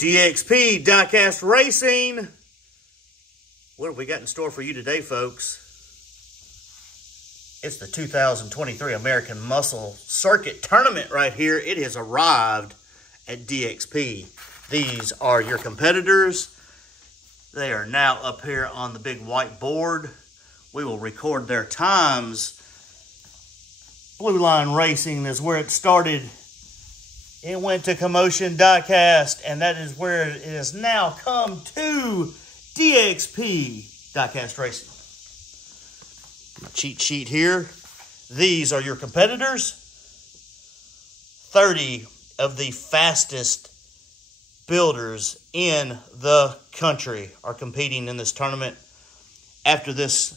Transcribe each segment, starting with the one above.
DXP Diecast Racing. What have we got in store for you today, folks? It's the 2023 American Muscle Circuit Tournament right here. It has arrived at DXP. These are your competitors. They are now up here on the big white board. We will record their times. Blue Line Racing is where it started. It went to Commotion Diecast, and that is where it has now come to DXP Diecast Racing. My cheat sheet here. These are your competitors. 30 of the fastest builders in the country are competing in this tournament. After this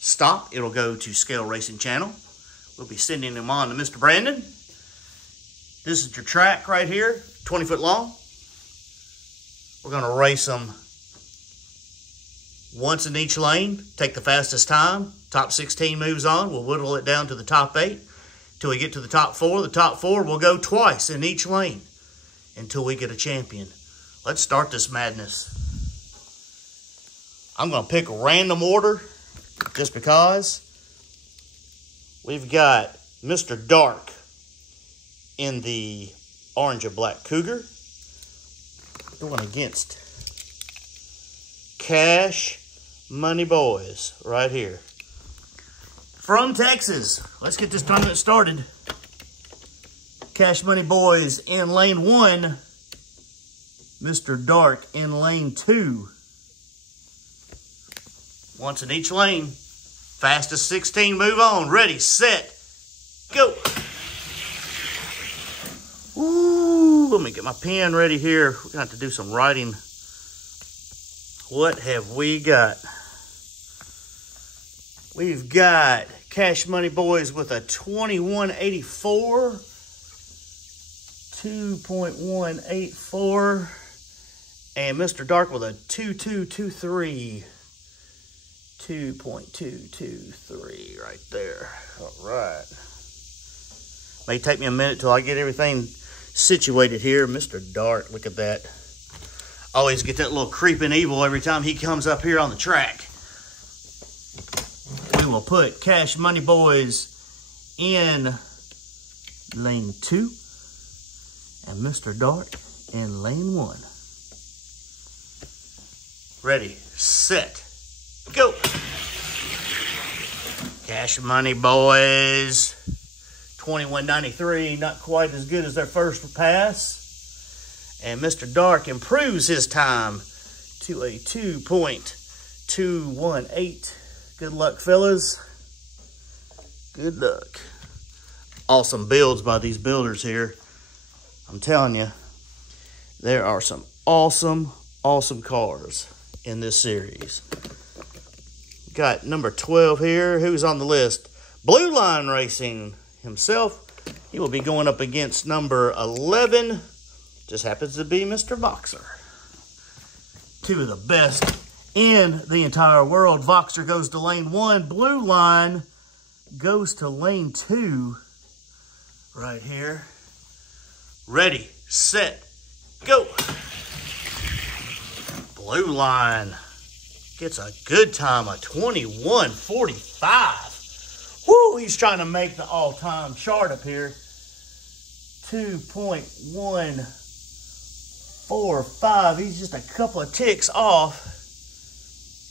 stop, it'll go to Scale Racing Channel. We'll be sending them on to Mr. Brandon. This is your track right here, 20 foot long. We're going to race them once in each lane, take the fastest time. Top 16 moves on. We'll whittle it down to the top 8 until we get to the top 4. The top 4 will go twice in each lane until we get a champion. Let's start this madness. I'm going to pick a random order just because. We've got Mr. Dark in the orange and black Cougar, going against Cash Money Boys right here from Texas. Let's get this tournament started. Cash Money Boys in lane 1, Mr. Dark in lane 2. Once in each lane, fastest 16 move on. Ready, set, go. Ooh, let me get my pen ready here. We're going to have to do some writing. What have we got? We've got Cash Money Boys with a 2184. 2.184. And Mr. Dark with a 2223. 2.223 right there. All right. May take me a minute till I get everything situated here. Mr. Dark, look at that. Always get that little creeping evil every time he comes up here on the track. We will put Cash Money Boys in lane 2 and Mr. Dark in lane 1. Ready, set, go. Cash Money Boys. 2193, not quite as good as their first pass. And Mr. Dark improves his time to a 2.218. Good luck, fellas. Good luck. Awesome builds by these builders here. I'm telling you, there are some awesome, awesome cars in this series. Got number 12 here. Who's on the list? Blue Line Racing himself. He will be going up against number 11. Just happens to be Mr. Voxer. Two of the best in the entire world. Voxer goes to lane 1. Blue Line goes to lane 2 right here. Ready, set, go. Blue Line gets a good time, a 21:45. Woo, he's trying to make the all-time chart up here. 2.145. He's just a couple of ticks off.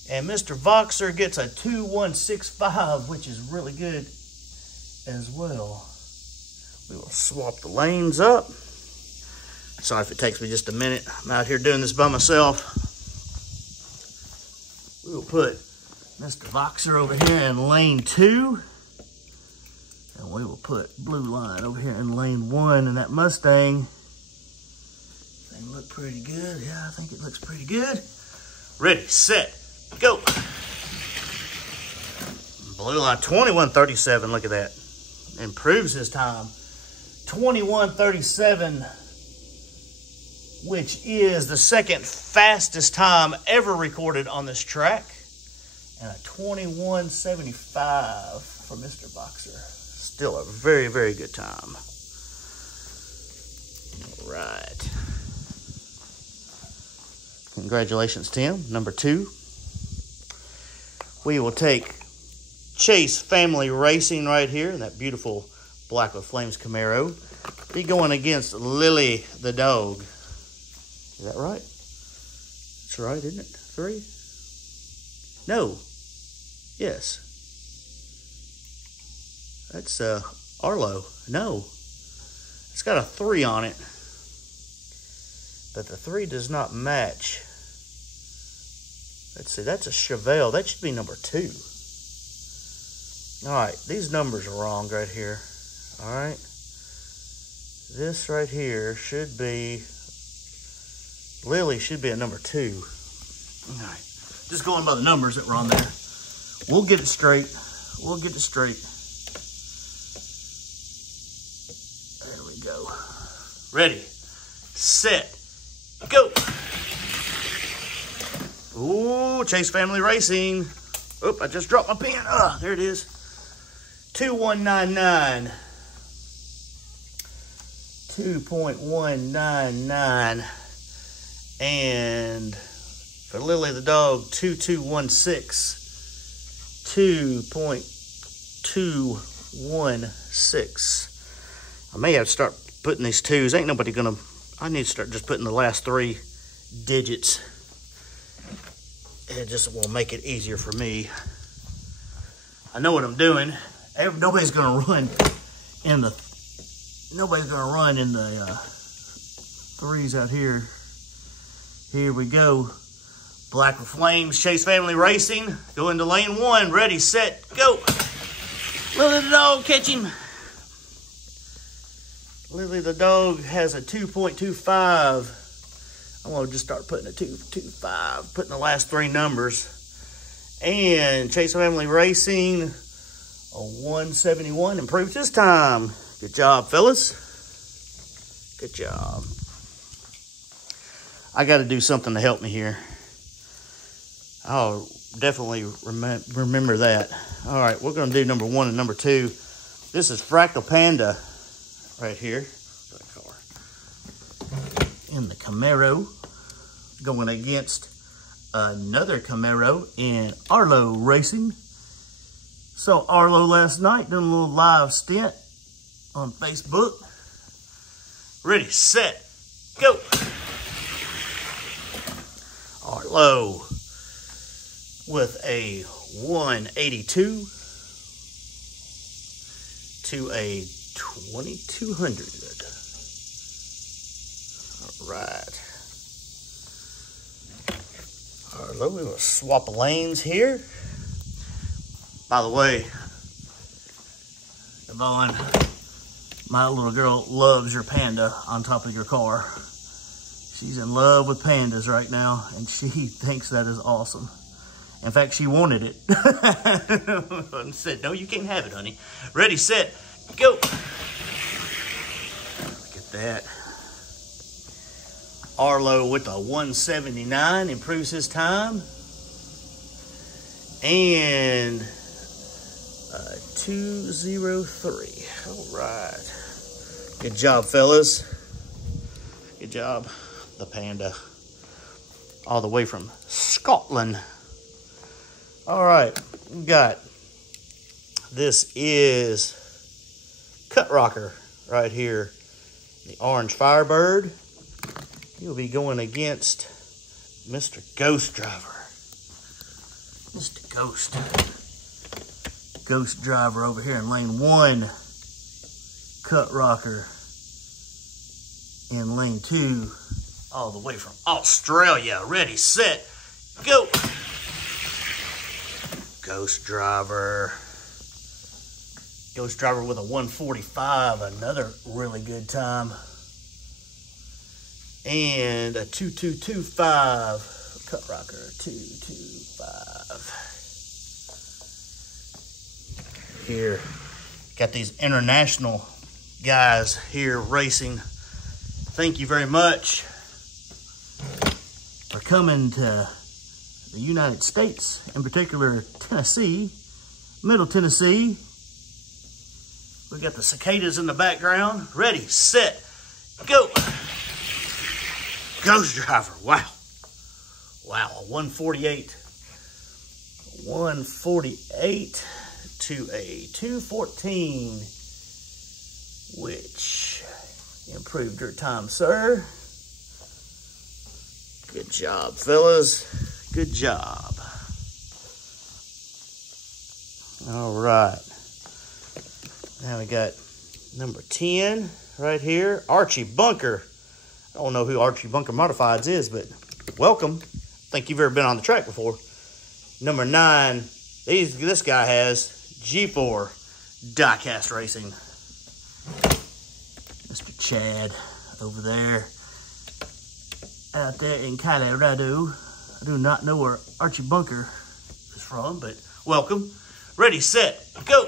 And Mr. Voxer gets a 2165, which is really good as well. We will swap the lanes up. Sorry if it takes me just a minute. I'm out here doing this by myself. We will put Mr. Voxer over here in lane 2. And we will put Blue Line over here in lane 1. And that Mustang, they look pretty good. Yeah, I think it looks pretty good. Ready, set, go. Blue Line, 21:37. Look at that. Improves his time. 21:37, which is the second fastest time ever recorded on this track. And a 21:75 for Mr. Voxer. Still a very, very good time. All right. Congratulations, Tim. Number 2. We will take Chase Family Racing right here in that beautiful Black with Flames Camaro. Be going against Lily the dog. Is that right? That's right, isn't it? 3? No. Yes. That's Arlo. No. It's got a 3 on it. But the 3 does not match. Let's see, that's a Chevelle. That should be number 2. All right, these numbers are wrong right here. All right. This right here should be, Lily should be at number 2. All right. Just going by the numbers that were on there. We'll get it straight. We'll get it straight. There we go. Ready, set, go. Ooh, Chase Family Racing. Oop, I just dropped my pen. There it is. 2199. 2.199. And for Lily the dog, 2216. 2.216. I may have to start putting these 2s. Ain't nobody gonna, I need to start just putting the last 3 digits. It just will make it easier for me. I know what I'm doing. Nobody's gonna run in the 3s out here. Here we go. Black with Flames, Chase Family Racing. Go into lane 1. Ready, set, go. Lily the dog, catch him. Lily the dog has a 2.25. I'm going to just start putting a 2.25, putting the last 3 numbers. And Chase Family Racing, a 171, improves his time. Good job, fellas. Good job. I got to do something to help me here. I'll definitely remember that. All right, we're going to do number 1 and number 2. This is Fractal Panda right here. In the Camaro. Going against another Camaro in Arlo Racing. Saw Arlo last night, doing a little live stint on Facebook. Ready, set, go. Arlo with a 182 to a 2200. All right. Arlo, we will swap lanes here. By the way, Yvonne, my little girl loves your Panda on top of your car. She's in love with Pandas right now, and she thinks that is awesome. In fact, she wanted it. And said, no, you can't have it, honey. Ready, set, go. Look at that. Arlo with a 179, improves his time. And 203. All right. Good job, fellas. Good job. The Panda. All the way from Scotland. All right. We got, this is Cut Rocker right here. The orange Firebird. He'll be going against Mr. Ghost Driver. Mr. Ghost Driver over here in lane 1. Cut Rocker in lane 2. All the way from Australia. Ready, set, go. Ghost Driver. Ghost Driver with a 145. Another really good time. And a 2225. Cut Rocker, 225. Here, got these international guys here racing. Thank you very much for coming to the United States, in particular Tennessee, Middle Tennessee. We got the cicadas in the background. Ready, set, go. Ghost Driver, wow. Wow, a 148. 148 to a 214, which improved your time, sir. Good job, fellas. Good job. All right. Now we got number 10 right here, Archie Bunker. I don't know who Archie Bunker Modifieds is, but welcome. I think you've ever been on the track before. Number 9, this guy has G4 Diecast Racing. Mr. Chad over there, out there in Colorado. I do not know where Archie Bunker is from, but welcome. Ready, set, go.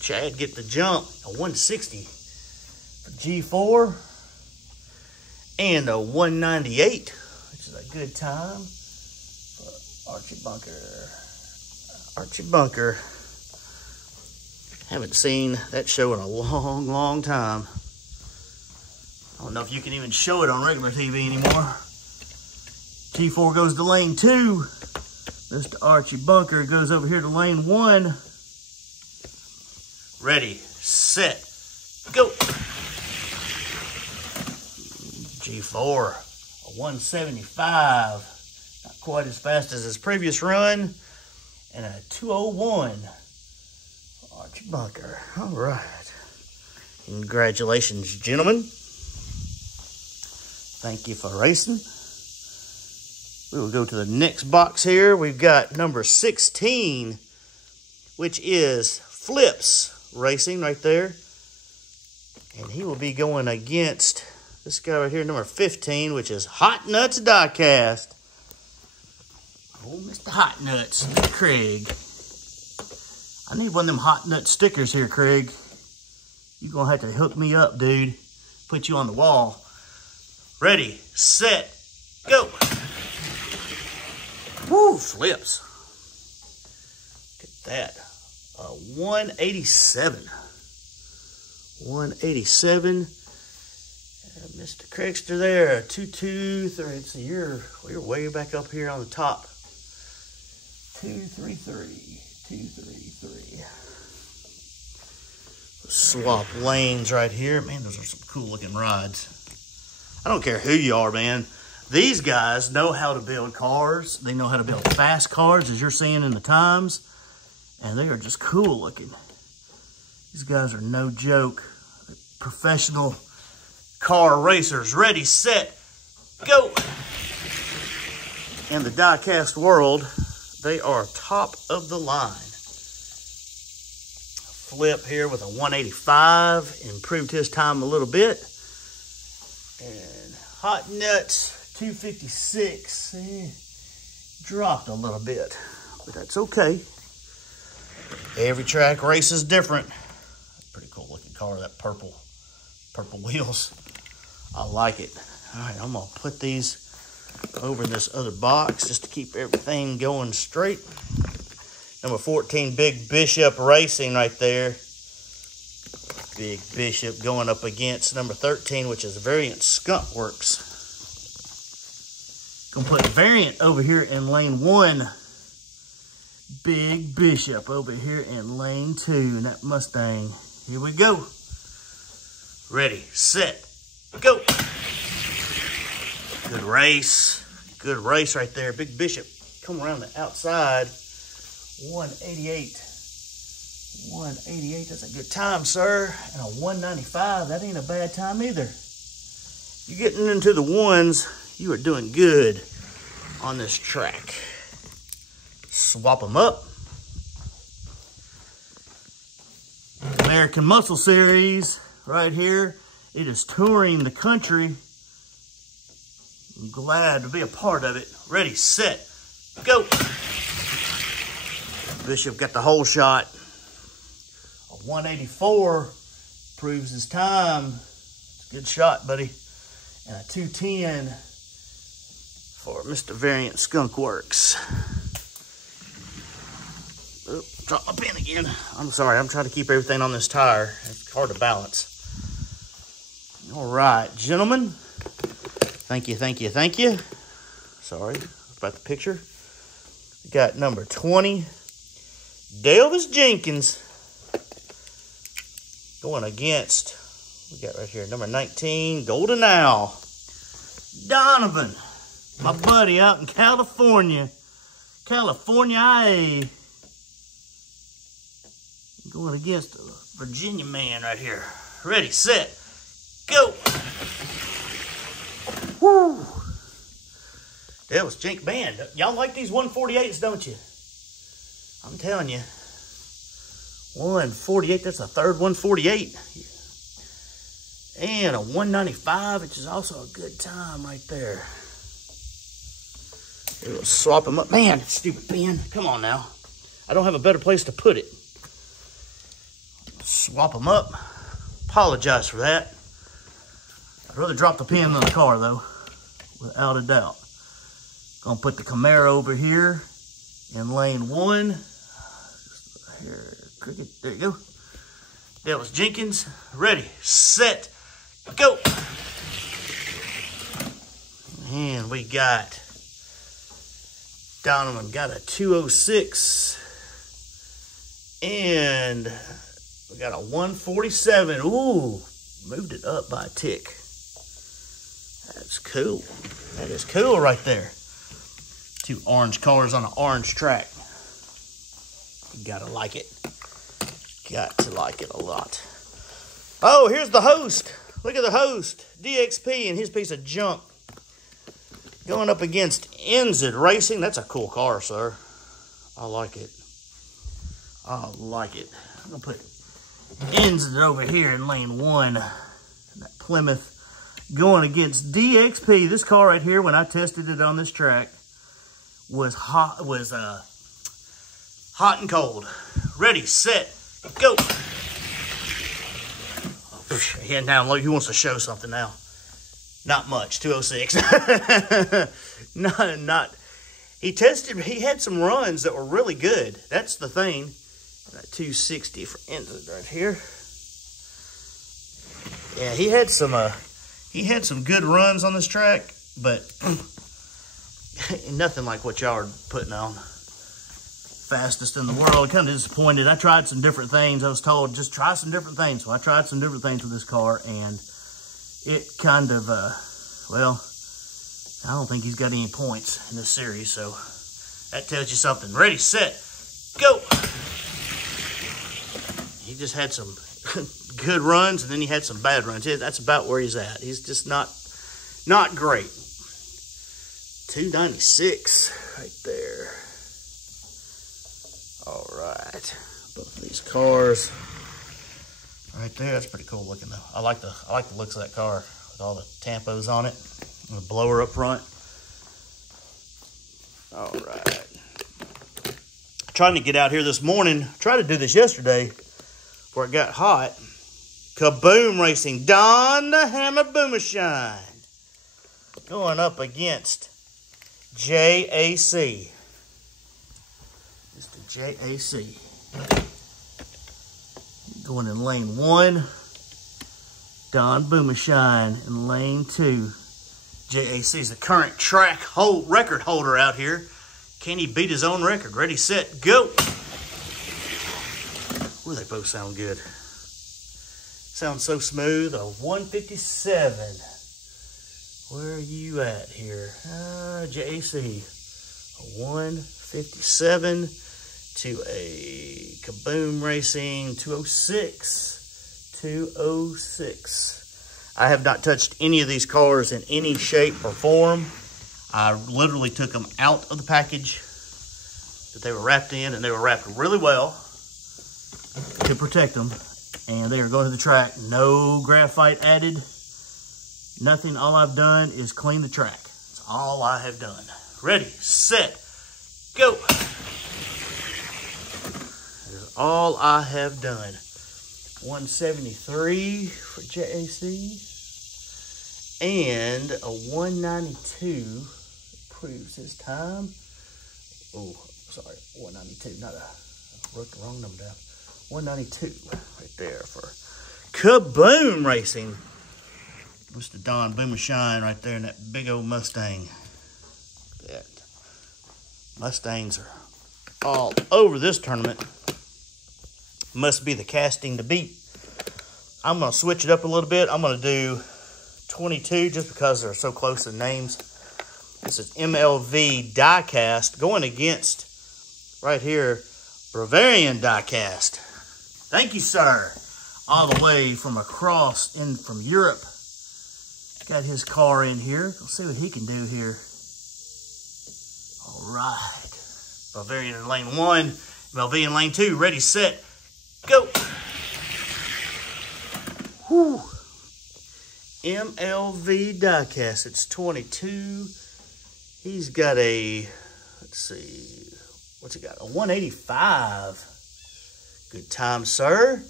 Chad get the jump, a 160 for G4 and a 198, which is a good time for Archie Bunker. Archie Bunker. Haven't seen that show in a long, long time. I don't know if you can even show it on regular TV anymore. G4 goes to lane 2. Mr. Archie Bunker goes over here to lane 1. Ready, set, go. G4, a 175. Not quite as fast as his previous run. And a 201. Archie Bunker. All right. Congratulations, gentlemen. Thank you for racing. We will go to the next box here. We've got number 16, which is Flips Racing right there. And he will be going against this guy right here, number 15, which is Hot Nuts Diecast. Oh, Mr. Hot Nuts, Craig. I need one of them Hot Nut stickers here, Craig. You're going to have to hook me up, dude. Put you on the wall. Ready, set, go. Woo, Flips. Look at that. 187. 187. Mr. Craigster there, 223. So you're way back up here on the top. 233. 233. Swap lanes right here. Man, those are some cool looking rides. I don't care who you are, man. These guys know how to build cars. They know how to build fast cars, as you're seeing in the times. And they are just cool looking. These guys are no joke. Professional car racers. Ready, set, go. In the diecast world, they are top of the line. Flip here with a 185. Improved his time a little bit. And Hot Nuts 256. Dropped a little bit, but that's okay. Every track race is different. Pretty cool looking car, that purple wheels. I like it. All right, I'm gonna put these over in this other box just to keep everything going straight. Number 14, Big Bishop Racing right there. Big Bishop going up against number 13, which is Variant Skunk Works. Gonna put Variant over here in lane 1. Big Bishop over here in lane 2 in that Mustang. Here we go. Ready, set, go. Good race. Good race right there. Big Bishop come around the outside. 188. 188, that's a good time, sir. And a 195, that ain't a bad time either. You're getting into the ones, you are doing good on this track. Swap them up. American Muscle Series right here. It is touring the country. I'm glad to be a part of it. Ready, set, go. Bishop got the whole shot. A 184 proves his time. It's a good shot, buddy. And a 210 for Mr. Variant Skunk Works. Oop, drop my pen again. I'm sorry, I'm trying to keep everything on this tire. It's hard to balance. All right, gentlemen. Thank you, thank you, thank you. Sorry about the picture. We got number 20, Delvis Jenkins, going against, we got right here, number 19, Golden Owl, Donovan, my buddy out in California, IA. Going against a Virginia man right here. Ready, set, go. Woo. That was Jink Band. Y'all like these 148s, don't you? I'm telling you. 148, that's a third 148. And a 195, which is also a good time right there. We'll swap them up. Man, stupid pen. Come on now. I don't have a better place to put it. Swap them up. Apologize for that. I'd rather drop the pen than the car, though, without a doubt. Gonna put the Camaro over here in lane 1. Here, cricket. There you go. That was Jenkins. Ready, set, go. And we got Donovan got a 206. And we got a 147. Ooh, moved it up by a tick. That's cool. That is cool right there. 2 orange cars on an orange track. You gotta like it. Got to like it a lot. Oh, here's the host. Look at the host. DXP and his piece of junk. Going up against NZ Racing. That's a cool car, sir. I like it. I like it. I'm gonna put NZ over here in lane 1. That Plymouth going against DXP. This car right here, when I tested it on this track, was hot and cold. Ready, set, go. Yeah, now look, he wants to show something now. Not much, 206. He had some runs that were really good. That's the thing. That 260 for Enzo right here. Yeah, he had some good runs on this track, but nothing like what y'all are putting on. Fastest in the world. Kind of disappointed. I tried some different things. I was told just try some different things. So I tried some different things with this car, and it kind of, well, I don't think he's got any points in this series. So that tells you something. Ready, set, go. He just had some good runs, and then he had some bad runs. That's about where he's at. He's just not great. 296 right there. All right, both of these cars right there. That's pretty cool looking though. I like the looks of that car with all the tampos on it and the blower up front. All right. Trying to get out here this morning. Tried to do this yesterday before it got hot. Kaboom Racing, Don the Hammer Boomershine going up against JAC. Mr. JAC. Going in lane 1. Don Boomershine in lane 2. JAC is the current track record holder out here. Can he beat his own record? Ready, set, go. Well, they both sound good. Sounds so smooth. A 157. Where are you at here? JAC. A 157 to a Kaboom Racing 206. 206. I have not touched any of these cars in any shape or form. I literally took them out of the package that they were wrapped in, and they were wrapped really well to protect them. And they are going to the track. No graphite added. Nothing. All I've done is clean the track. That's all I have done. Ready, set, go. That's all I have done. 173 for JAC. And a 192 proves his time. Oh, sorry, 192. I wrote the wrong number down. 192 right there for Kaboom Racing. Mr. Don Boomer Shine right there in that big old Mustang. That Mustangs are all over this tournament. Must be the casting to beat. I'm going to switch it up a little bit. I'm going to do 22 just because they're so close in names. This is MLV Diecast going against, right here, Bavarian Diecast. Thank you, sir. All the way from across in from Europe. Got his car in here. Let's see what he can do here. All right. Bavarian in lane 1, MLV in lane 2. Ready, set, go. Whew. MLV Diecast. It's 22. He's got a, let's see, what's he got? A 185. Good time, sir.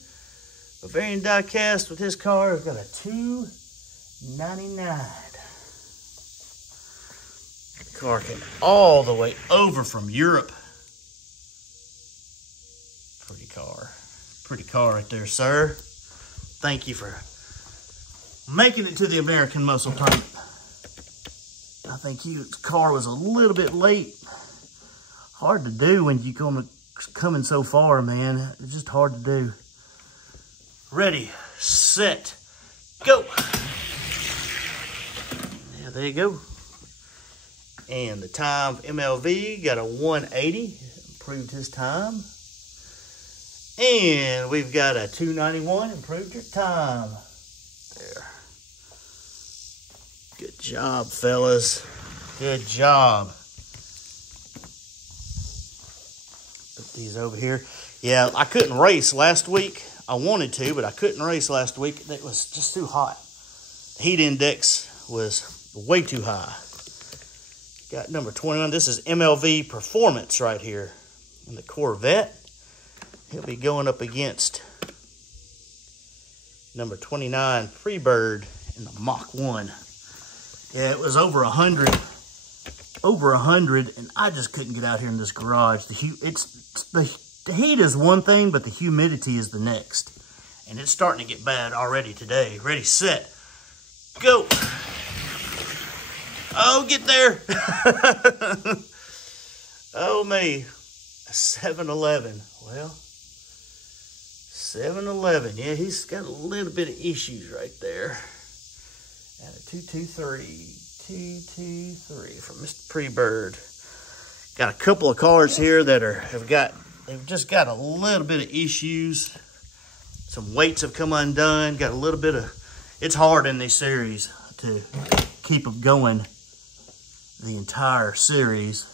Bavarian Diecast with his car has got a 299. The car came all the way over from Europe. Pretty car. Pretty car right there, sir. Thank you for making it to the American Muscle Tournament. I think his car was a little bit late. Hard to do when you're coming so far, man. It's just hard to do. Ready, set, go. Yeah, there you go. And the time of MLV got a 180. Improved his time. And we've got a 291. Improved your time. There. Good job, fellas. Good job. Put these over here. Yeah, I couldn't race last week. I wanted to, but I couldn't race last week. It was just too hot. The heat index was way too high. Got number 21. This is MLV Performance right here in the Corvette. He'll be going up against number 29, Freebird in the Mach 1. Yeah, it was over 100. Over 100, and I just couldn't get out here in this garage. The heat is one thing, but the humidity is the next. And it's starting to get bad already today. Ready, set, go. Oh, get there. Oh, me. 7-Eleven. Well, 7-Eleven. Yeah, he's got a little bit of issues right there. And a 223. 223 from Mr. Freebird. Got a couple of cars here that they've just got a little bit of issues. Some weights have come undone. Got a little bit of, it's hard in these series to keep them going the entire series.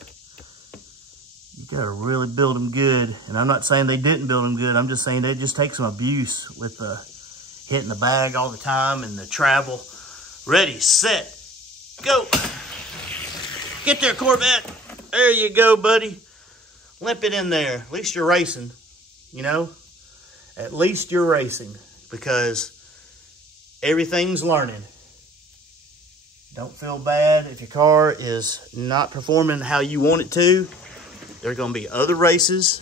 You got to really build them good. And I'm not saying they didn't build them good. I'm just saying they just take some abuse with hitting the bag all the time and the travel. Ready, set, go. Get there, Corvette. There you go, buddy. Limp it in there. At least you're racing, you know? At least you're racing because everything's learning. Don't feel bad if your car is not performing how you want it to. There are going to be other races,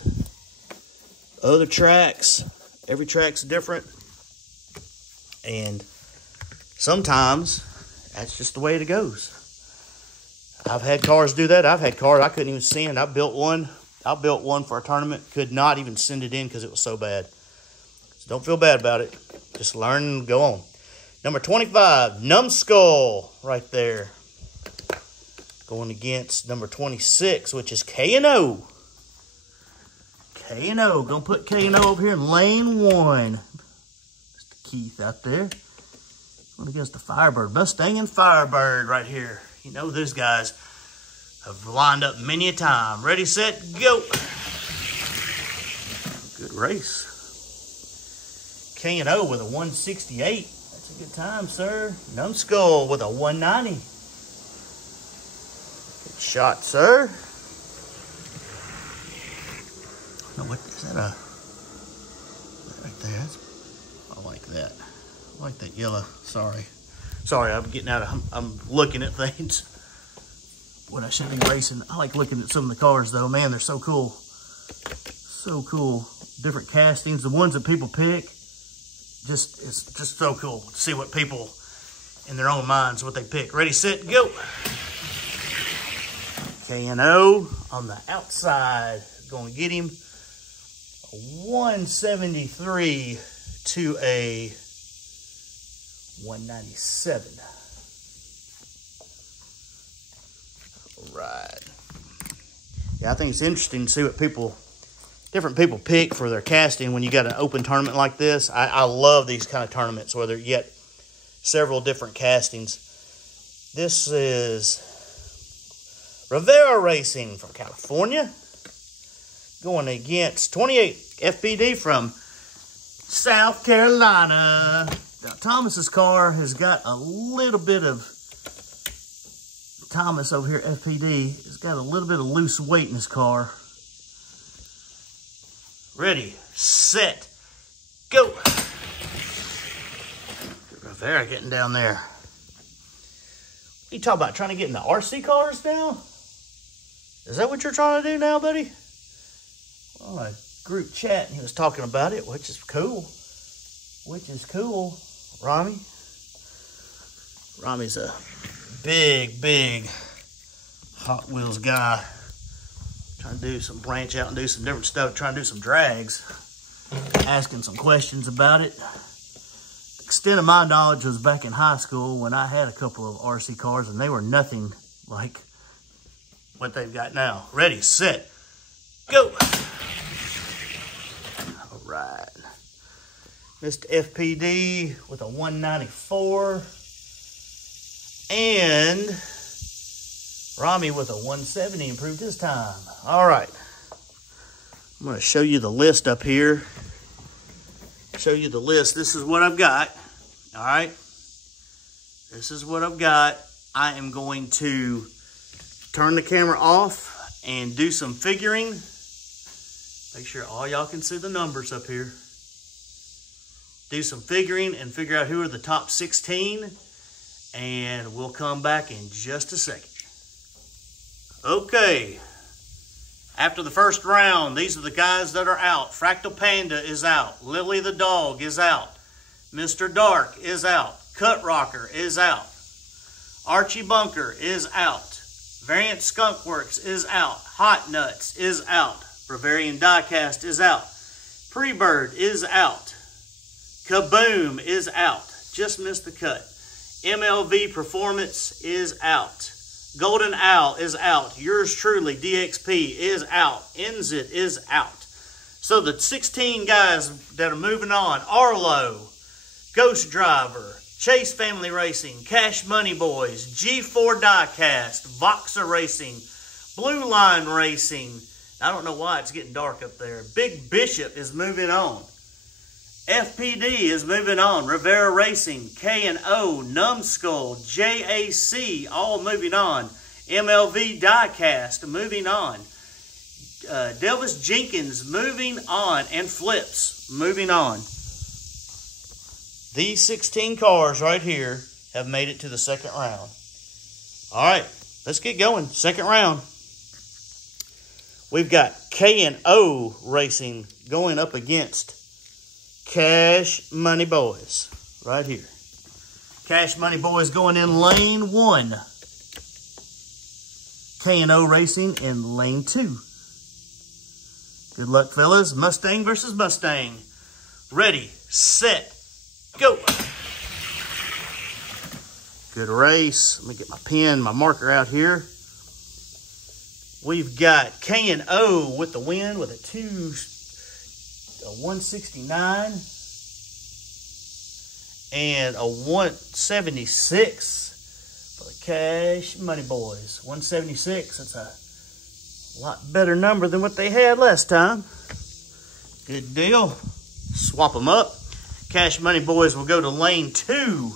other tracks. Every track's different. And sometimes that's just the way it goes. I've had cars do that. I've had cars I couldn't even send. I built one for a tournament. Could not even send it in because it was so bad. So don't feel bad about it. Just learn and go on. Number 25, Numbskull right there. Going against number 26, which is K&O. K&O. Gonna put K&O over here in lane 1. Mr. Keith out there. Going against the Firebird. Mustang and Firebird right here. You know those guys have lined up many a time. Ready, set, go. Good race. K&O with a 168. That's a good time, sir. Numbskull with a 190. Good shot, sir. No, what is that? Right there. I like that. I like that yellow. Sorry, I'm getting out of. I'm looking at things when I should be racing. I like looking at some of the cars, though. Man, they're so cool. So cool. Different castings, the ones that people pick. It's just so cool to see what people in their own minds what they pick. Ready, set, go. K&O on the outside. Going to get him a 173 to a 197. All right. Yeah, I think it's interesting to see what different people pick for their casting when you got an open tournament like this. I love these kind of tournaments where you get several different castings. This is Rivera Racing from California, going against 28 FPD from South Carolina. Now, Thomas's car has got a little bit of, Thomas over here, FPD, has got a little bit of loose weight in his car. Ready, set, go. Rivera getting down there. What are you talking about, trying to get in the RC cars now? Is that what you're trying to do now, buddy? Well, a group chat, and he was talking about it, which is cool. Rami. Rami's a big Hot Wheels guy. Trying to do some branch out and do some different stuff, trying to do some drags. Asking some questions about it. The extent of my knowledge was back in high school when I had a couple of RC cars and they were nothing like what they've got now. Ready, set, go. All right. Mr. FPD with a 194. And Rami with a 170 improved his time. All right. I'm going to show you the list up here. Show you the list. This is what I've got. All right. This is what I've got. I am going to turn the camera off and do some figuring. Make sure all y'all can see the numbers up here. Do some figuring and figure out who are the top 16. And we'll come back in just a second. Okay. After the first round, these are the guys that are out. Fractal Panda is out. Lily the Dog is out. Mr. Dark is out. Cut Rocker is out. Archie Bunker is out. Variant Skunk Works is out. Hot Nuts is out. Bavarian Diecast is out. Prebird is out. Kaboom is out. Just missed the cut. MLV Performance is out. Golden Owl is out. Yours truly, DXP, is out. NZIT is out. So the 16 guys that are moving on, Arlo, Ghost Driver, Chase Family Racing, Cash Money Boys, G4 Diecast, Voxer Racing, Blue Line Racing. I don't know why it's getting dark up there. Big Bishop is moving on. FPD is moving on. Rivera Racing, K&O, Numbskull, JAC, all moving on. MLV Diecast, moving on. Delvis Jenkins, moving on. And Flips, moving on. These 16 cars right here have made it to the second round. All right, let's get going. Second round. We've got K&O Racing going up against Cash Money Boys right here. Cash Money Boys going in lane 1. K&O Racing in lane 2. Good luck, fellas. Mustang versus Mustang. Ready, set, go. Good race. Let me get my pen, my marker out here. We've got K&O with the win with a 169 and a 176 for the Cash Money Boys. 176, that's a lot better number than what they had last time. Good deal. Swap them up. Cash Money Boys will go to lane 2.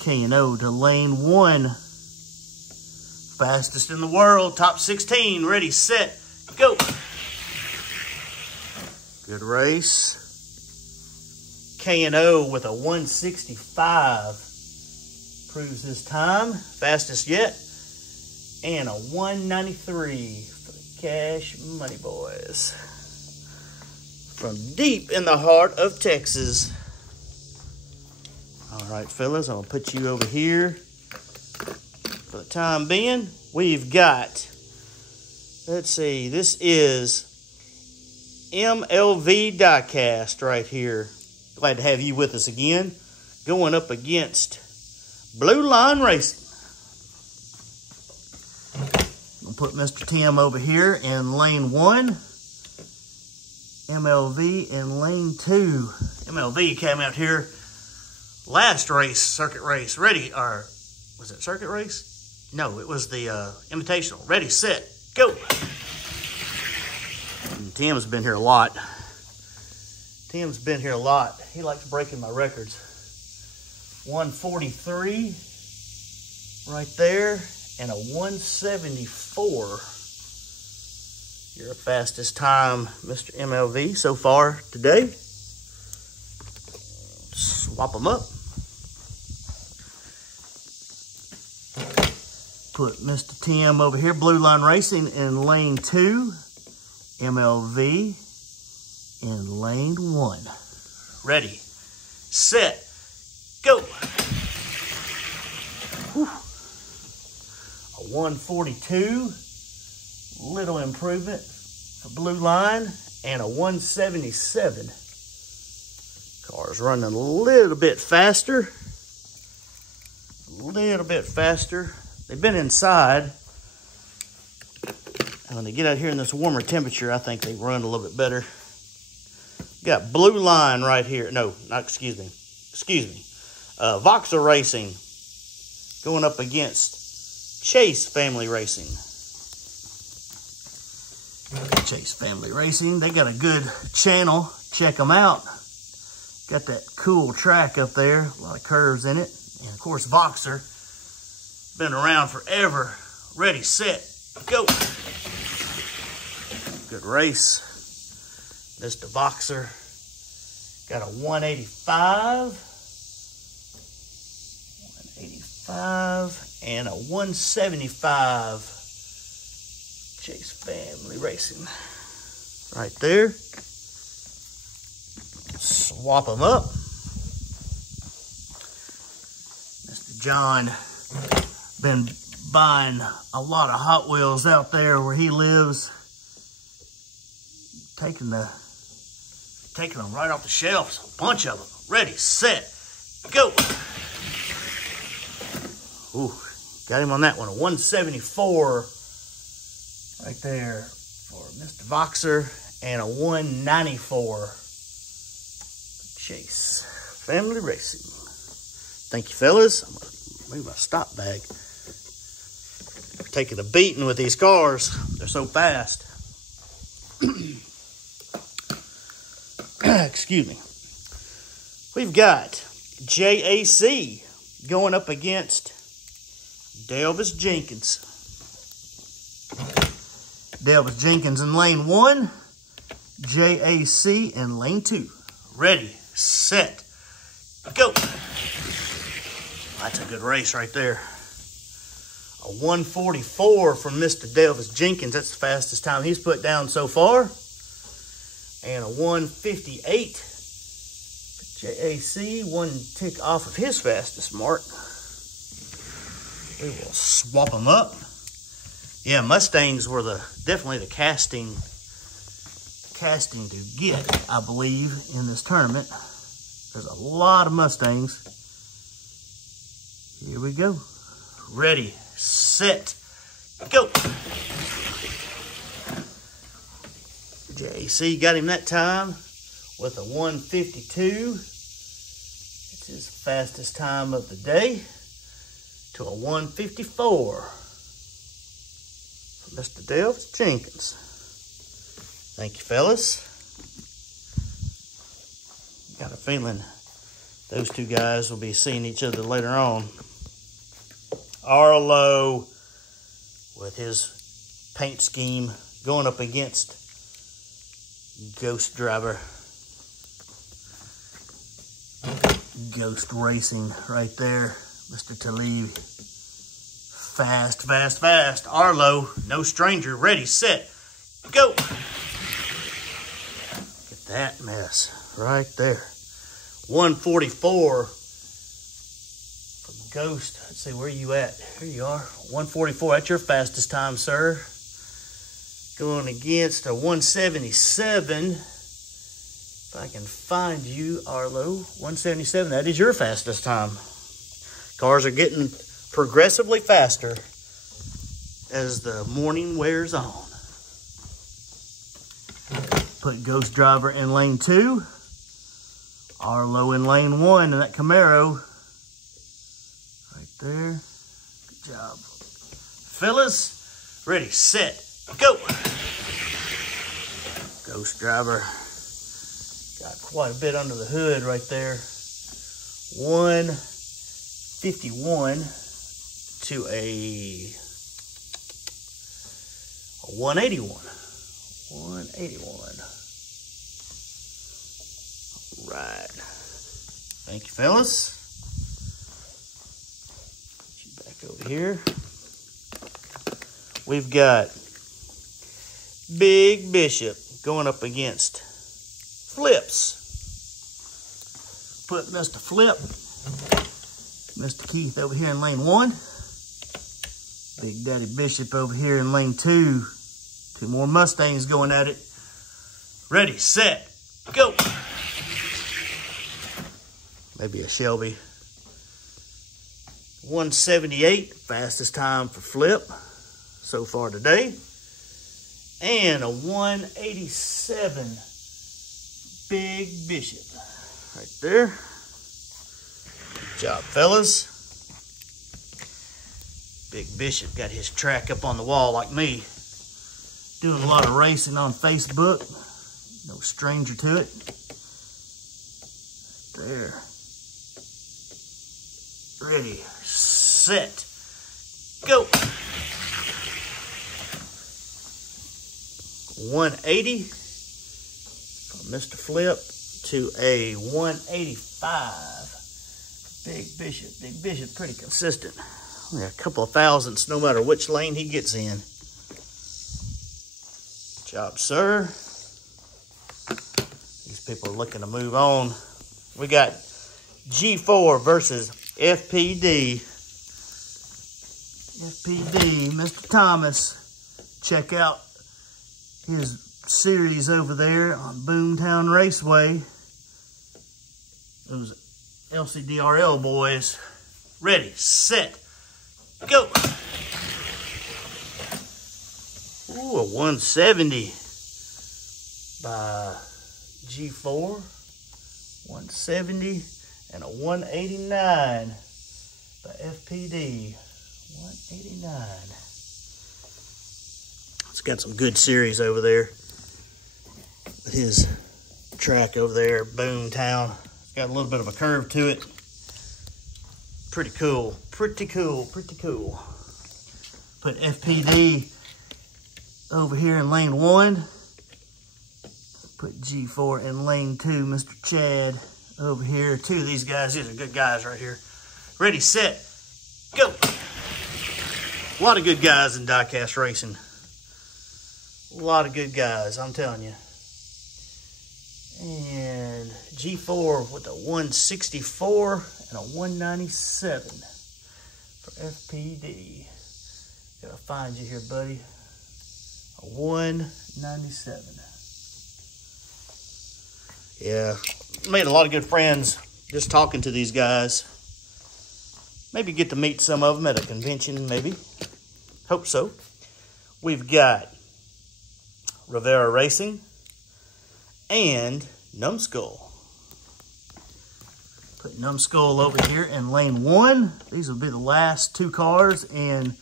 K&O to lane 1. Fastest in the world, top 16. Ready, set, go. Good race. K&O with a 165 proves his time. Fastest yet. And a 193 for the Cash Money Boys. From deep in the heart of Texas. All right, fellas, I'm gonna put you over here for the time being. We've got, let's see, this is MLV Diecast right here. Glad to have you with us again. Going up against Blue Line Racing. I'll put Mr. Tim over here in lane 1. MLV in lane 2. MLV came out here last race, circuit race. Ready, or was it circuit race? No, it was the invitational. Ready, set, go. And Tim's been here a lot. Tim's been here a lot. He likes breaking my records. 143 right there and a 174. Your fastest time, Mr. MLV, so far today. Swap them up. Put Mr. Tim over here, Blue Line Racing in lane 2. MLV in lane 1. Ready, set, go. Whew. A 142. Little improvement for Blue Line, and a 177. Car's running a little bit faster. They've been inside. And when they get out here in this warmer temperature, I think they run a little bit better. Got Blue Line right here. No, not, excuse me. Voxer Racing going up against Chase Family Racing. Chase Family Racing, they got a good channel. Check them out. Got that cool track up there, a lot of curves in it. And of course, Voxer, been around forever. Ready, set, go. Good race. Mr. Voxer got a 185 and a 175. Chase Family Racing. Right there. Swap them up. Mr. John been buying a lot of Hot Wheels out there where he lives. Taking them right off the shelves. A bunch of them. Ready, set, go. Ooh, got him on that one. A 174. Right there for Mr. Voxer, and a 194 Chase Family Racing. Thank you, fellas. I'm going to move my stop bag. We're taking a beating with these cars. They're so fast. Excuse me. We've got JAC going up against Delvis Jenkins. Delvis Jenkins in lane 1, JAC in lane 2. Ready, set, go. That's a good race right there. A 144 from Mr. Delvis Jenkins. That's the fastest time he's put down so far. And a 158 for JAC, one tick off of his fastest mark. We will swap them up. Yeah, Mustangs were definitely the casting to get, I believe, in this tournament. There's a lot of Mustangs. Here we go. Ready, set, go. JC got him that time with a 152. It's his fastest time of the day to a 154. Mr. Delvis Jenkins. Thank you, fellas. Got a feeling those two guys will be seeing each other later on. Arlo with his paint scheme going up against Ghost Driver. Ghost Racing right there. Mr. Talib. Fast, fast, fast. Arlo, no stranger. Ready, set, go. Get that mess right there. 144 Ghost, let's see, where are you at? Here you are, 144. That's your fastest time, sir. Going against a 177. If I can find you, Arlo, 177. That is your fastest time. Cars are getting progressively faster as the morning wears on. Put Ghost Driver in lane 2. Arlo in lane 1 in that Camaro. Right there. Good job. Fellas, ready, set, go. Ghost Driver. Got quite a bit under the hood right there. 151 to a 181. 181. All right. Thank you, fellas. Put you back over here. We've got Big Bishop going up against Flips. Put Mr. Flip, Mr. Keith over here in lane 1. Big Daddy Bishop over here in lane 2. Two more Mustangs going at it. Ready, set, go. Maybe a Shelby. 178, fastest time for Flip so far today. And a 187, Big Bishop. Right there. Good job, fellas. Big Bishop got his track up on the wall like me. Doing a lot of racing on Facebook. No stranger to it. There. Ready, set, go. 180 from Mr. Flip to a 185. Big Bishop. Big Bishop, pretty consistent. Only a couple of thousandths no matter which lane he gets in. Good job, sir. These people are looking to move on. We got G4 versus FPD. FPD, Mr. Thomas. Check out his series over there on Boomtown Raceway. Those LCDRL boys. Ready, set, go. Ooh, a 170 by G4. 170 and a 189 by FPD. 189. It's got some good series over there. His track over there, Boomtown. It's got a little bit of a curve to it. Pretty cool. Pretty cool. Pretty cool. Put FPD over here in lane 1. Put G4 in lane 2. Mr. Chad over here. Two of these guys. These are good guys right here. Ready, set, go. A lot of good guys in diecast racing. A lot of good guys, I'm telling you. And G4 with a 164 and a 197 for FPD. Gotta find you here, buddy. A 197. Yeah, made a lot of good friends just talking to these guys. Maybe get to meet some of them at a convention, maybe. Hope so. We've got Rivera Racing and Numbskull. Put Numbskull over here in lane 1. These will be the last two cars in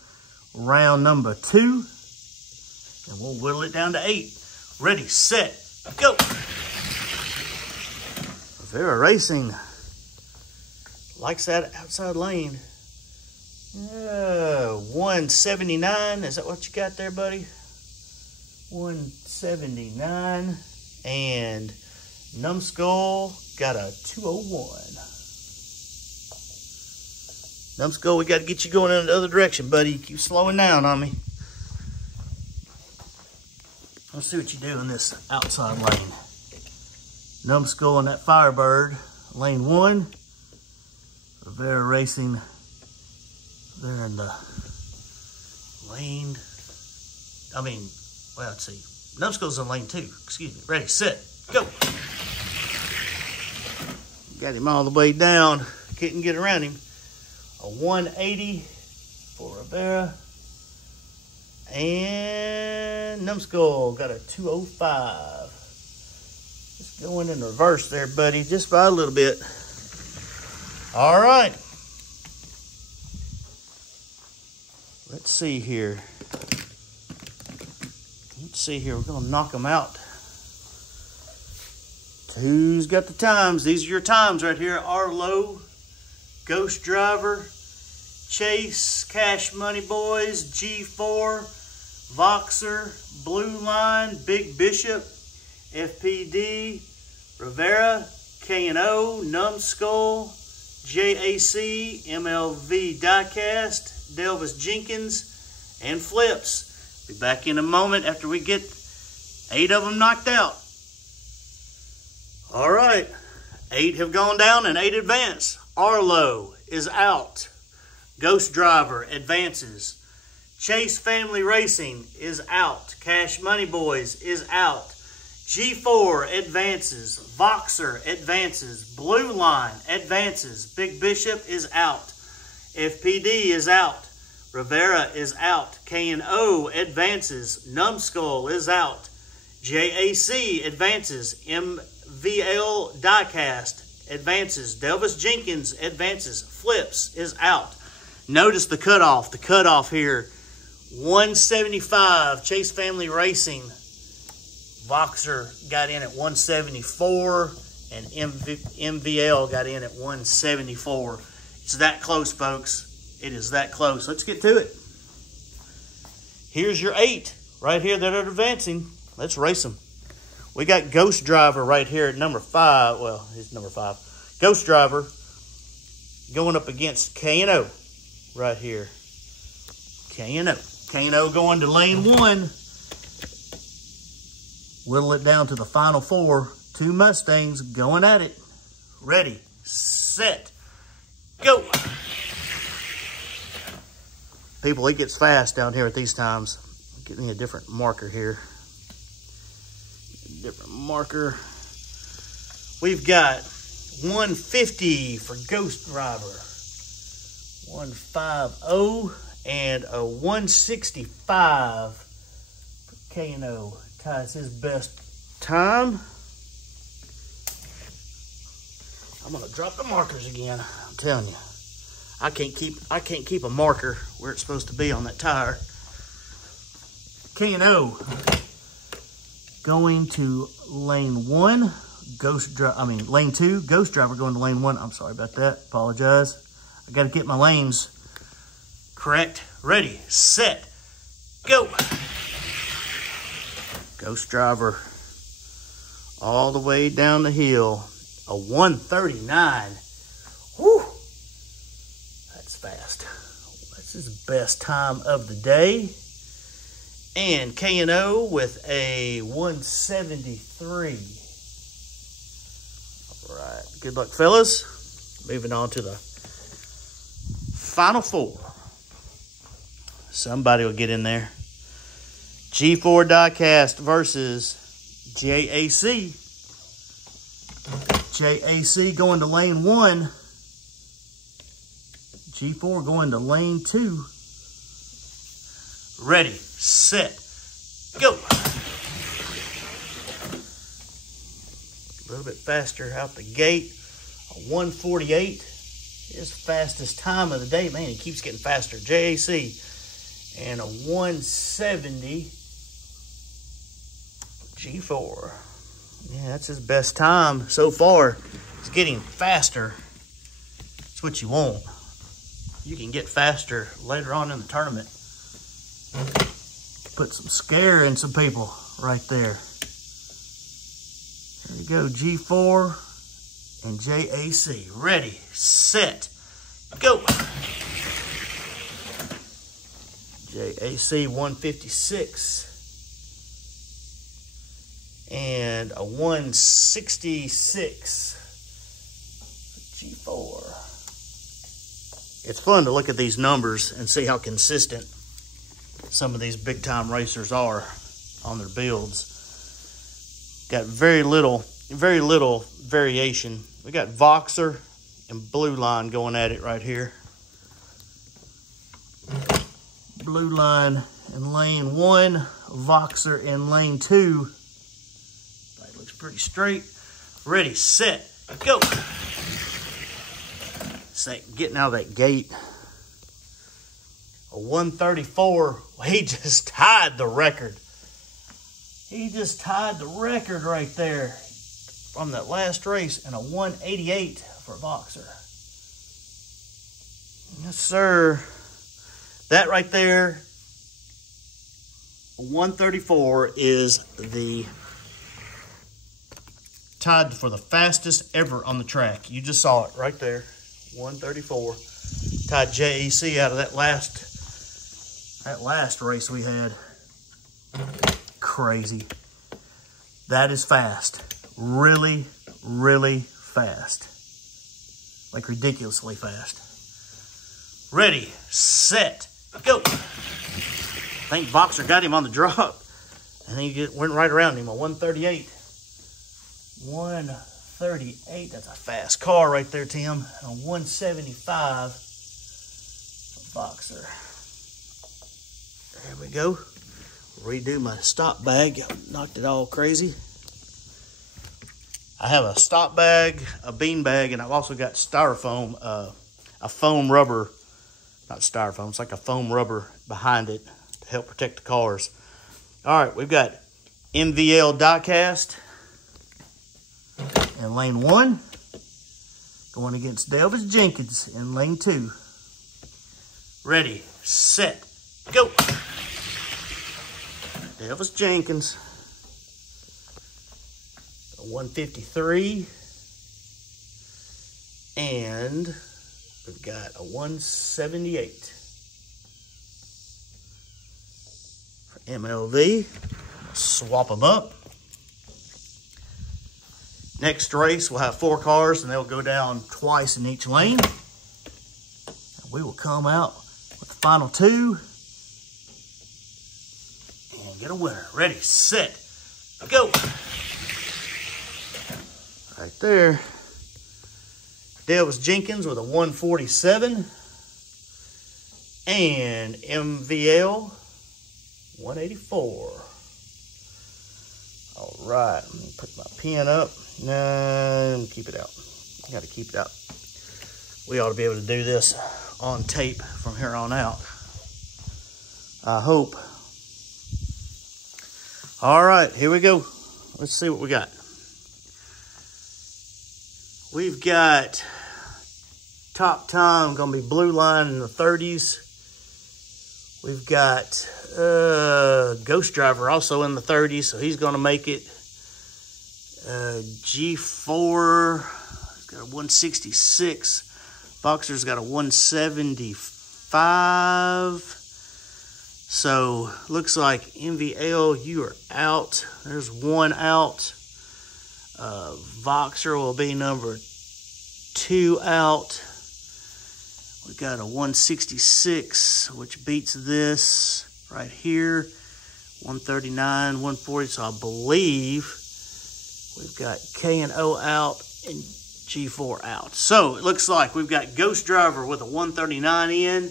round number 2. And we'll whittle it down to 8. Ready, set, go. Rivera Racing likes that outside lane. 179, is that what you got there, buddy? 179. And Numbskull got a 201. Numbskull, we got to get you going in the other direction, buddy. You keep slowing down on me. Let's see what you do in this outside lane. Numbskull and that Firebird, lane 1. Rivera Racing They're in the lane. Well, let's see. Numbskull's in lane 2. Excuse me. Ready, set, go. Got him all the way down. Couldn't get around him. A 180 for Rivera. And Numbskull got a 205. Just going in reverse there, buddy. Just by a little bit. All right. Let's see here. We're going to knock them out. Who's got the times? These are your times right here. Arlo, Ghost Driver, Chase, Cash Money Boys, G4, Voxer, Blue Line, Big Bishop, FPD, Rivera, K&O, Numbskull, JAC, MLV Diecast, Delvis Jenkins, and Flips. Be back in a moment after we get 8 of them knocked out. All right, 8 have gone down and 8 advance. Arlo is out. Ghost Driver advances. Chase Family Racing is out. Cash Money Boys is out. G4 advances. Voxer advances. Blue Line advances. Big Bishop is out. FPD is out. Rivera is out. K&O advances. Numbskull is out. JAC advances. MVL Diecast advances. Delvis Jenkins advances. Flips is out. Notice the cutoff. The cutoff here, 175. Chase Family Racing. Voxer got in at 174, and MVL got in at 174. It's that close, folks. It is that close. Let's get to it. Here's your 8 right here that are advancing. Let's race them. We got Ghost Driver right here at number 5. Well, he's number 5. Ghost Driver going up against K&O right here. K&O. K&O going to lane 1. Whittle it down to the final 4. 2 Mustangs going at it. Ready, set, go. People, it gets fast down here at these times. Get me a different marker here. Different marker. We've got 150 for Ghost Driver. 150 and a 165 for K&O. Ties his best time. I'm gonna drop the markers again. I'm telling you. I can't keep a marker where it's supposed to be on that tire. K&O going to lane 1. Lane 2. Ghost Driver going to lane 1. I'm sorry about that. Apologize. I got to get my lanes correct. Ready, set, go. Ghost Driver all the way down the hill. A 139. Whew. That's fast. That's his best time of the day. And K&O with a 173. All right. Good luck, fellas. Moving on to the final 4. Somebody will get in there. G4 Diecast versus JAC. JAC going to lane 1. G4 going to lane 2. Ready, set, go. A little bit faster out the gate. A 148. His fastest time of the day. Man, he keeps getting faster. JAC. And a 170. G4. Yeah, that's his best time so far. It's getting faster. That's what you want. You can get faster later on in the tournament. Put some scare in some people right there. There you go, G4 and JAC. Ready, set, go. JAC 156. And a 166. G4. It's fun to look at these numbers and see how consistent some of these big time racers are on their builds. Got very little variation. We got Voxer and Blue Line going at it right here. Blue Line in lane 1, Voxer in lane 2. That looks pretty straight. Ready, set, go. Getting out of that gate. A 134. He just tied the record. He just tied the record right there from that last race, and a 188 for Voxer. Yes, sir. That right there, 134 is the tied for the fastest ever on the track. You just saw it right there. 134. Tied JEC out of that last race we had. Crazy. That is fast. Really, really fast. Like ridiculously fast. Ready, set, go. I think Voxer got him on the drop. And he went right around him, a 138. 138, that's a fast car right there, Tim. A 175 Voxer. There we go. Redo my stop bag. Knocked it all crazy. I have a stop bag, a bean bag, and I've also got styrofoam, a foam rubber, not styrofoam, it's like a foam rubber behind it to help protect the cars. All right, we've got MVL Diecast in lane 1, going against Delvis Jenkins in lane 2. Ready, set, go. Delvis Jenkins, a 153, and we've got a 178 for MLV. Swap them up. Next race, we'll have 4 cars, and they'll go down twice in each lane. And we will come out with the final 2 and get a winner. Ready, set, go. Right there. Delvis Jenkins with a 147. And MVL 184. All right, let me put my pen up. No, keep it out. I got to keep it out. We ought to be able to do this on tape from here on out. I hope. All right, here we go. Let's see what we got. We've got top time going to be Blue Line in the 30s. We've got Ghost Driver also in the 30s, so he's going to make it. G4, he's got a 166. Voxer's got a 175. So, looks like MVL, you are out. There's 1 out. Voxer will be number 2 out. We got a 166, which beats this right here. 139, 140. So I believe we've got K and O out and G4 out. So it looks like we've got Ghost Driver with a 139 in,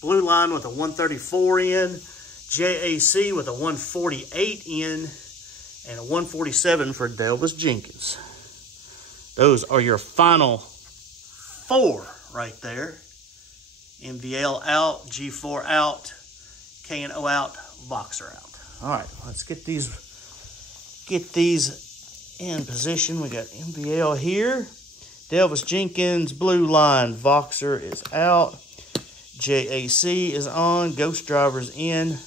Blue Line with a 134 in, JAC with a 148 in, and a 147 for Delvis Jenkins. Those are your final 4 right there. MVL out, G4 out, K and O out, Voxer out. All right, let's get these in position. We got MVL here, Delvis Jenkins, Blue Line, Voxer is out, JAC is on, Ghost Driver's in.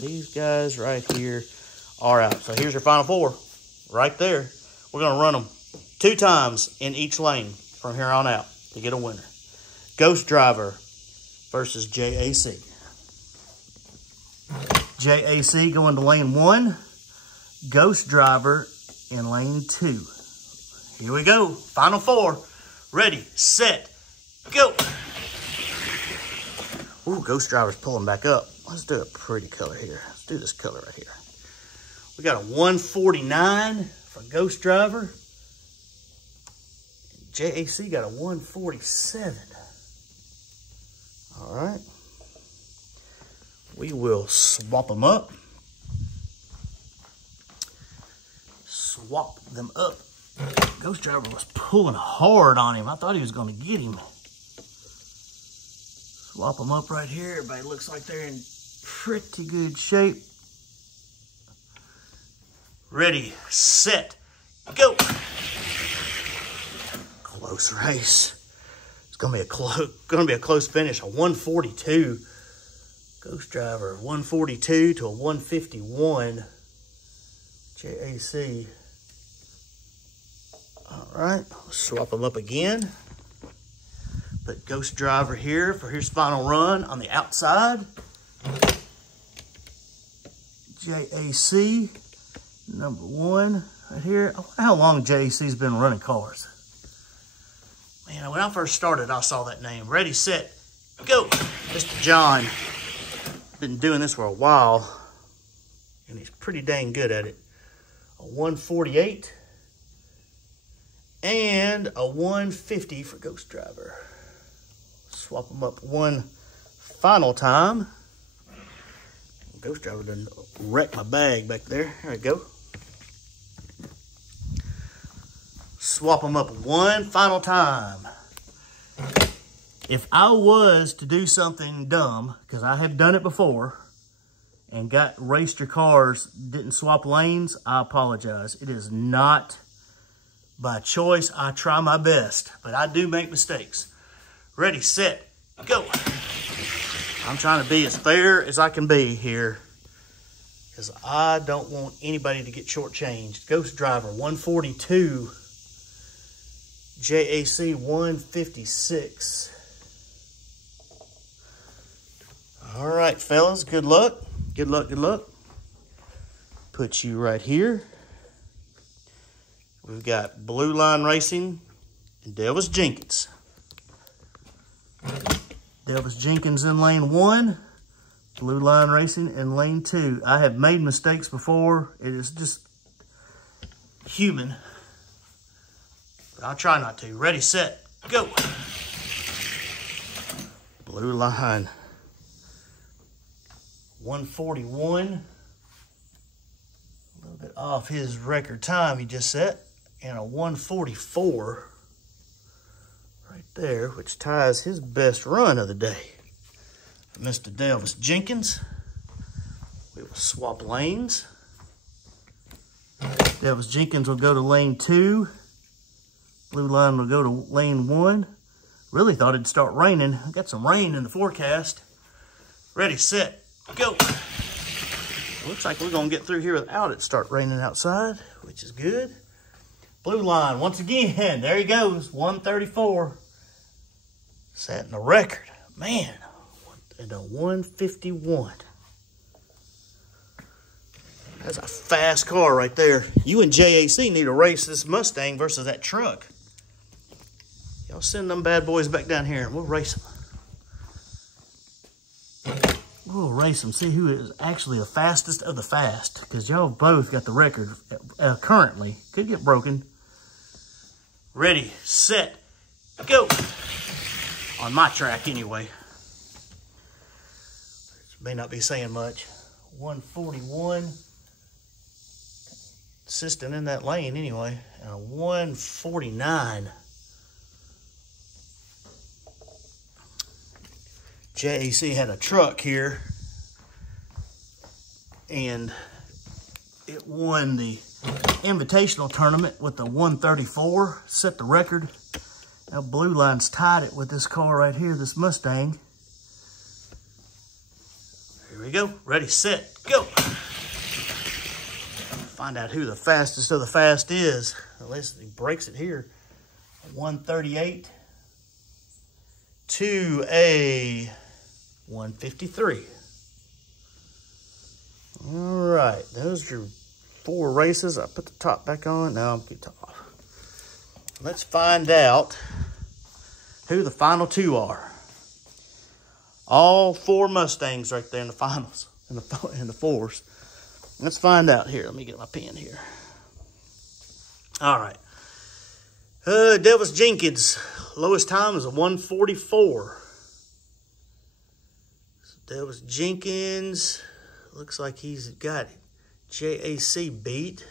These guys right here are out. So here's your final 4 right there. We're going to run them 2 times in each lane from here on out to get a winner. Ghost Driver versus JAC. JAC going to lane 1. Ghost Driver in lane 2. Here we go. Final 4. Ready, set, go. Ooh, Ghost Driver's pulling back up. Let's do a pretty color here. Let's do this color right here. We got a 149 for Ghost Driver. JAC got a 147. All right. We will swap them up. Swap them up. Ghost Driver was pulling hard on him. I thought he was going to get him. Swap them up right here. Everybody looks like they're in pretty good shape. Ready, set, go. Close race. It's gonna be a close finish. A 142. Ghost Driver 142 to a 151. JAC. All right, let's swap them up again. Put Ghost Driver here for his final run on the outside. JAC, number 1 right here. I wonder how long JAC's been running cars. Man, when I first started, I saw that name. Ready, set, go. Mr. John. Been doing this for a while, and he's pretty dang good at it. A 148 and a 150 for Ghost Driver. Swap them up one final time. Ghost Driver done wrecked my bag back there. There we go. Swap them up one final time. If I was to do something dumb, because I have done it before, and raced your cars, didn't swap lanes, I apologize. It is not by choice. I try my best, but I do make mistakes. Ready, set, go. I'm trying to be as fair as I can be here, because I don't want anybody to get shortchanged. Ghost Driver 142, JAC 156. All right, fellas, good luck. Good luck, good luck. Put you right here. We've got Blue Line Racing and Delvis Jenkins. Delvis Jenkins in lane 1, Blue Line Racing in lane 2. I have made mistakes before. It is just human. But I'll try not to. Ready, set, go. Blue Line 141. A little bit off his record time he just set. And a 144 right there, which ties his best run of the day. Mr. Delvis Jenkins. We will swap lanes. Delvis Jenkins will go to lane 2. Blue Line will go to lane 1. Really thought it'd start raining. I got some rain in the forecast. Ready, set, go. Looks like we're gonna get through here without it start raining outside, which is good. Blue Line, once again, there he goes, 134. Setting a record. Man, at a 151. That's a fast car right there. You and JAC need to race this Mustang versus that truck. Y'all send them bad boys back down here and we'll race them. We'll race them, see who is actually the fastest of the fast, because y'all both got the record currently. Could get broken. Ready, set, go. On my track anyway. This may not be saying much. 141. Assistant in that lane anyway. And a 149. JAC had a truck here, and it won the invitational tournament with the 134, set the record. Now Blue Line's tied it with this car right here, this Mustang. Here we go, ready, set, go. Find out who the fastest of the fast is, unless he breaks it here. 138 to a 153. All right, those are your 4 races. I put the top back on. Now I'll get top off. Let's find out who the final 2 are. All 4 Mustangs right there in the finals, in the fours. Let's find out here. Let me get my pen here. All right. Devils Jenkins, lowest time is a 1:44. So Devils Jenkins, looks like he's got JAC beat.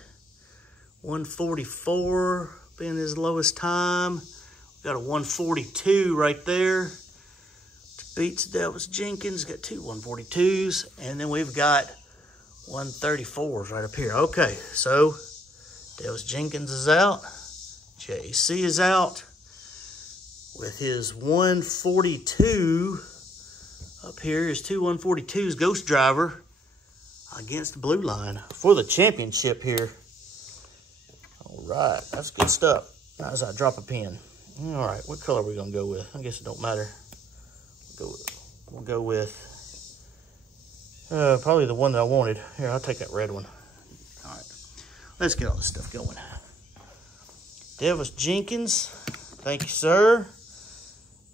1:44 being his lowest time. Got a 1:42 right there. Beats Devils Jenkins. Got 2 1:42s. And then we've got 1:34s right up here. Okay, so Devils Jenkins is out. JC is out with his 1:42. Up here is 2 1:42s. Ghost Driver against the blue line for the championship here. All right, that's good stuff. Now as I drop a pin. All right, what color are we going to go with? I guess it don't matter. We'll go with probably the one that I wanted. Here, I'll take that red one. All right, let's get all this stuff going. Devils Jenkins, thank you, sir.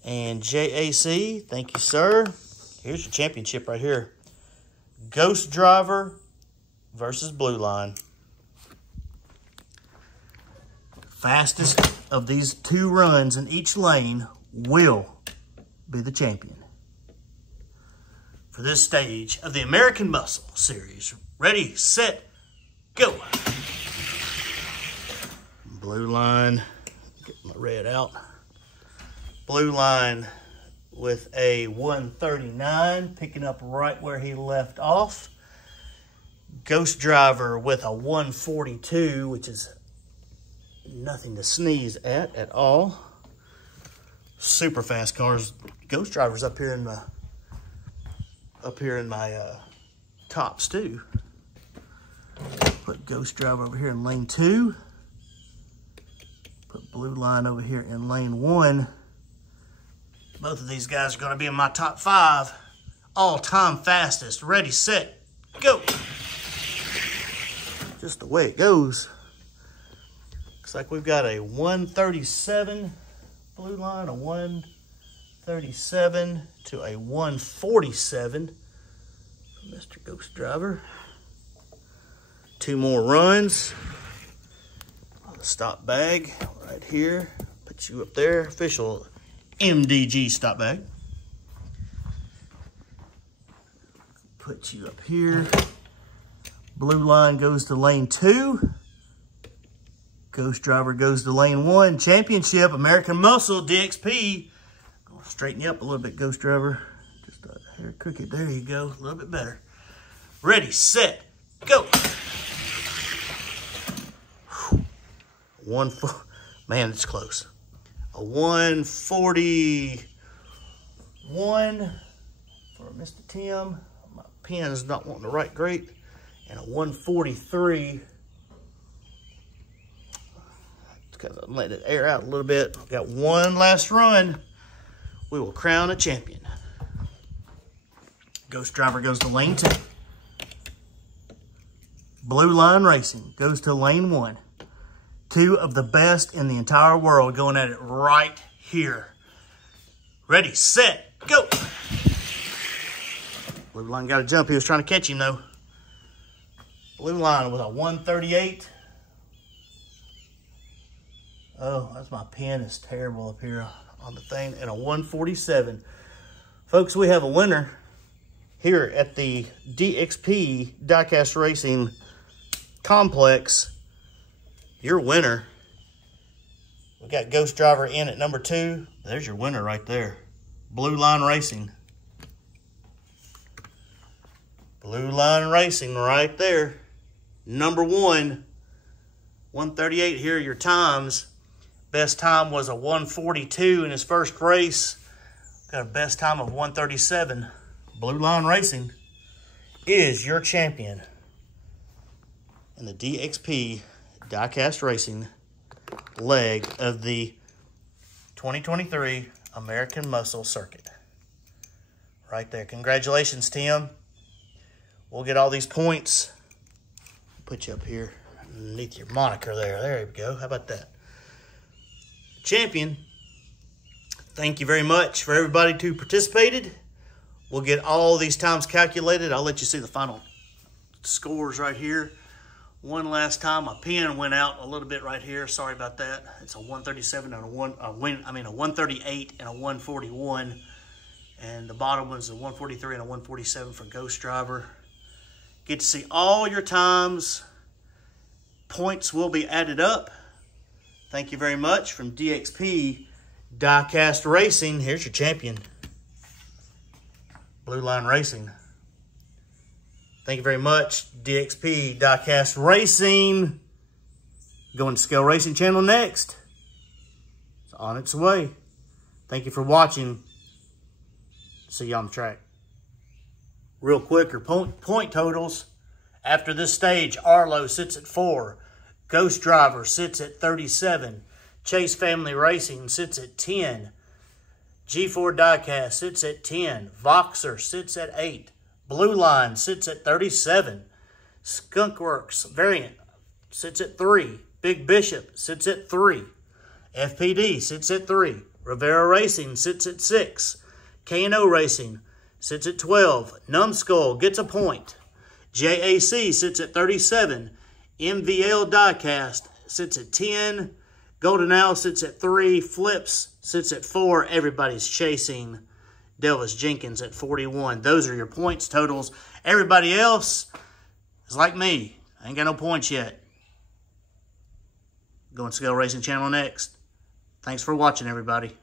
And JAC, thank you, sir. Here's your championship right here. Ghost Driver versus Blue Line. Fastest of these 2 runs in each lane will be the champion for this stage of the American Muscle Series. Ready, set, go. Blue Line, get my red out. Blue Line with a 1:39, picking up right where he left off. Ghost Driver with a 1:42, which is nothing to sneeze at all. Super fast cars. Ghost Driver's up here in my tops too. Put Ghost Driver over here in lane 2. Put Blue Line over here in lane 1. Both of these guys are going to be in my top 5. All-time fastest. Ready, set, go. Just the way it goes. Looks like we've got a 1:37 Blue Line, a 1:37 to a 1:47 from Mr. Ghost Driver. 2 more runs. Stop bag right here. Put you up there. Official MDG stop bag. Put you up here. Blue Line goes to lane 2. Ghost Driver goes to lane 1. Championship, American Muscle, DXP. Gonna straighten you up a little bit, Ghost Driver. Just a hair crooked. There you go. A little bit better. Ready, set, go. Man, it's close. A 1:41 for Mr. Tim. My pen is not wanting to write great. And a 1:43. Because I let it air out a little bit. Got 1 last run. We will crown a champion. Ghost Driver goes to lane 2. Blue Line Racing goes to lane 1. 2 of the best in the entire world going at it right here. Ready, set, go. Blue Line got a jump. He was trying to catch him, though. Blue Line with a 1:38. Oh, that's my pen is terrible up here on the thing. And a 1:47. Folks, we have a winner here at the DXP Diecast Racing Complex. Your winner. We got Ghost Driver in at number 2. There's your winner right there. Blue Line Racing. Blue Line Racing right there. Number 1. 1:38. Here are your times. Best time was a 1:42 in his first race. Got a best time of 1:37. Blue Line Racing is your champion in the DXP Diecast Racing leg of the 2023 American Muscle Circuit. Right there. Congratulations, Tim. We'll get all these points. Put you up here underneath your moniker there. There we go. How about that? Champion. Thank you very much for everybody who participated. We'll get all these times calculated. I'll let you see the final scores right here. One last time, my pen went out a little bit right here. Sorry about that. It's a 137 and a 138 and a 141. And the bottom one's a 143 and a 147 for Ghost Driver. Get to see all your times. Points will be added up. Thank you very much from DXP Diecast Racing. Here's your champion, Blue Line Racing. Thank you very much, DXP Diecast Racing. Going to Scale Racing Channel next. It's on its way. Thank you for watching. See you on the track. Real quick, your point totals. After this stage, Arlo sits at 4. Ghost Driver sits at 37. Chase Family Racing sits at 10. G4 Diecast sits at 10. Voxer sits at 8. Blue Line sits at 37. Skunkworks Variant sits at 3. Big Bishop sits at 3. FPD sits at 3. Rivera Racing sits at 6. K&O Racing sits at 12. Numbskull gets a point. JAC sits at 37. MVL Diecast sits at 10. Golden Owl sits at 3. Flips sits at 4. Everybody's chasing Delvis Jenkins at 41. Those are your points totals. Everybody else is like me. I ain't got no points yet. Going to Scale Racing Channel next. Thanks for watching, everybody.